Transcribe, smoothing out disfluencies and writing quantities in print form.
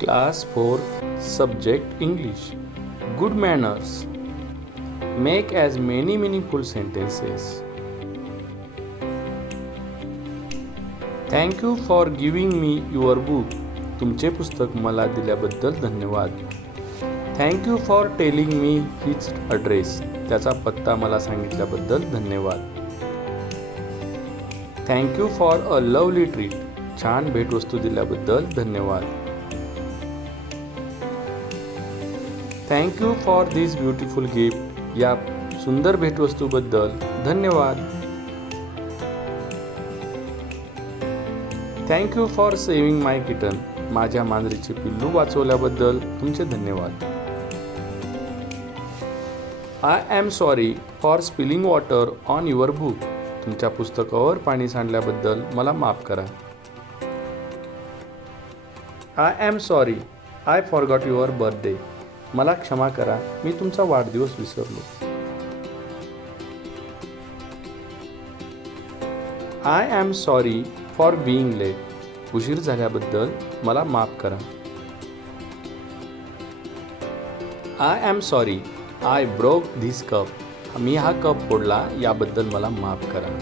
Class 4 Subject English. Good manners. Make as many meaningful sentences. Thank you for giving me your book. तुमचे पुस्तक मला दिल्याबद्दल धन्यवाद. Thank you for telling me his address. त्याचा पत्ता मला सांगितल्याबद्दल धन्यवाद. Thank you for a lovely treat. छान भेटवस्तू दिल्याबद्दल धन्यवाद. Thank you for this beautiful gift. या सुंदर भेटवस्तूबद्दल धन्यवाद. Thank you for saving my kitten. माझ्या मांजरीचे पिल्लू वाचवल्याबद्दल तुमचे धन्यवाद. I am sorry for spilling water on your book. तुमच्या पुस्तकावर पाणी सांडल्याबद्दल मला माफ करा. I am sorry I forgot your birthday. मला क्षमा करा, मी तुमचा वाढदिवस विसरलो. I am sorry for being late. उशीर झाल्याबद्दल मला माफ करा. I am sorry I broke this cup. मी हा कप फोडला याबद्दल मला माफ करा.